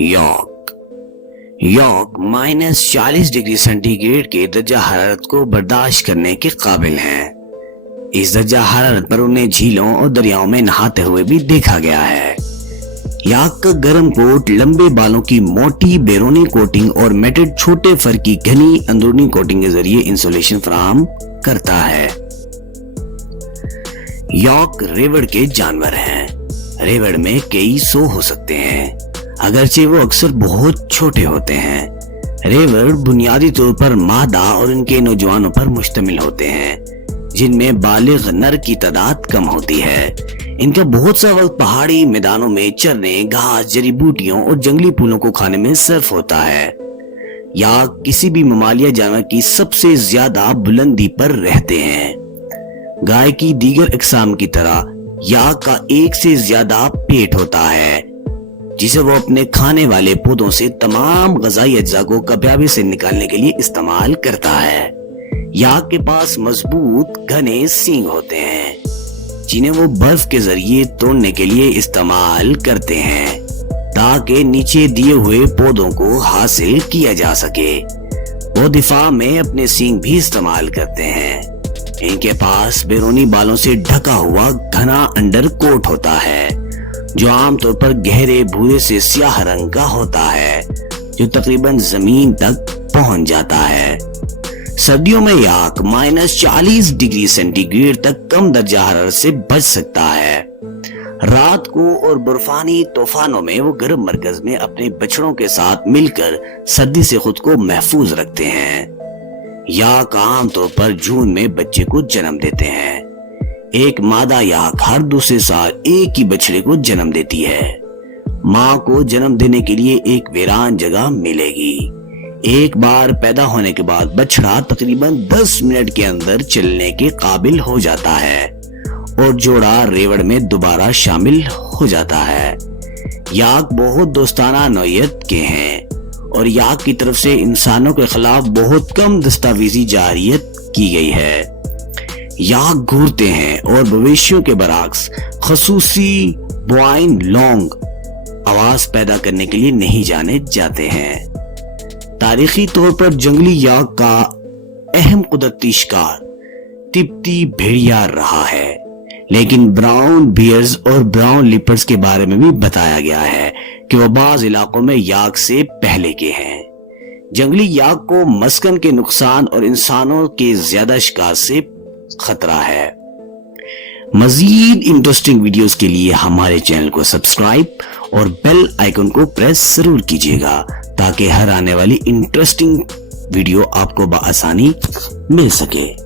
York -40°C के दर्जा हरारत को बर्दाश्त करने के काबिल हैं। इस दर्जा हरारत पर उन्हें झीलों और दरियाओं में नहाते हुए भी देखा गया है। यॉर्क का गर्म कोट लंबे बालों की मोटी बैरूनी कोटिंग और मैटेड छोटे फर की घनी अंदरूनी कोटिंग के जरिए इंसुलेशन फराहम करता है। यॉर्क रेवड़ के जानवर हैं। रेवड़ में कई 100 हो सकते हैं, अगरचे वो अक्सर बहुत छोटे होते हैं। रेवड़ बुनियादी तौर पर मादा और इनके नौजवानों पर मुश्तमिल होते हैं, जिनमें बालिग नर की तादाद कम होती है। इनका बहुत सा वक्त पहाड़ी मैदानों में चरने, घास, जड़ी बूटियों और जंगली फूलों को खाने में सर्फ होता है। यॉर्क किसी भी ममालिया जानवर की सबसे ज्यादा बुलंदी पर रहते हैं। गाय की दीगर अक़साम की तरह यॉर्क का एक से ज्यादा पेट होता है, जिसे वो अपने खाने वाले पौधों से तमाम ग़िज़ाई अज्जा को कामयाबी से निकालने के लिए इस्तेमाल करता है। यॉर्क के पास मजबूत घने सींग होते हैं, जिन्हें वो बर्फ के जरिए तोड़ने के लिए इस्तेमाल करते हैं, ताकि नीचे दिए हुए पौधों को हासिल किया जा सके। वो दिफा में अपने सींग भी इस्तेमाल करते हैं। इनके पास बैरूनी बालों से ढका हुआ घना अंडर कोट होता है, जो आमतौर पर गहरे भूरे से स्याह रंग का होता है, जो तकरीबन जमीन तक पहुंच जाता है। सर्दियों में यॉर्क -40°C तक कम दर्जा हरारत से बच सकता है। रात को और बर्फानी तूफानों में वो गर्म मरकज में अपने बछड़ों के साथ मिलकर सर्दी से खुद को महफूज रखते हैं। यॉर्क आमतौर पर जून में बच्चे को जन्म देते हैं। एक मादा यॉर्क हर दूसरे साल एक ही बछड़े को जन्म देती है। माँ को जन्म देने के लिए एक वीरान जगह मिलेगी। एक बार पैदा होने के बाद बछड़ा तकरीबन 10 मिनट के अंदर चलने के काबिल हो जाता है और जोड़ा रेवड़ में दोबारा शामिल हो जाता है। यॉर्क बहुत दोस्ताना नौइयत के हैं और यॉर्क की तरफ से इंसानों के खिलाफ बहुत कम दस्तावेजी जारियत की गई है। यॉर्क घूरते हैं और मवेशियों के बरक्स खसूसी बोआइन लॉन्ग आवाज पैदा करने के लिए नहीं जाने जाते हैं। तारीखी तौर पर जंगली यॉर्क का अहम कुदरती शिकार तिब्बती भेड़िया रहा है, लेकिन ब्राउन बियर्स और ब्राउन लिपर्ड्स के बारे में भी बताया गया है कि वह बाज इलाकों में यॉर्क से पहले के हैं। जंगली यॉर्क को मस्कन के नुकसान और इंसानों के ज्यादा शिकार से खतरा है। मजीद इंटरेस्टिंग वीडियोस के लिए हमारे चैनल को सब्सक्राइब और बेल आइकन को प्रेस जरूर कीजिएगा, ताकि हर आने वाली इंटरेस्टिंग वीडियो आपको बआसानी मिल सके।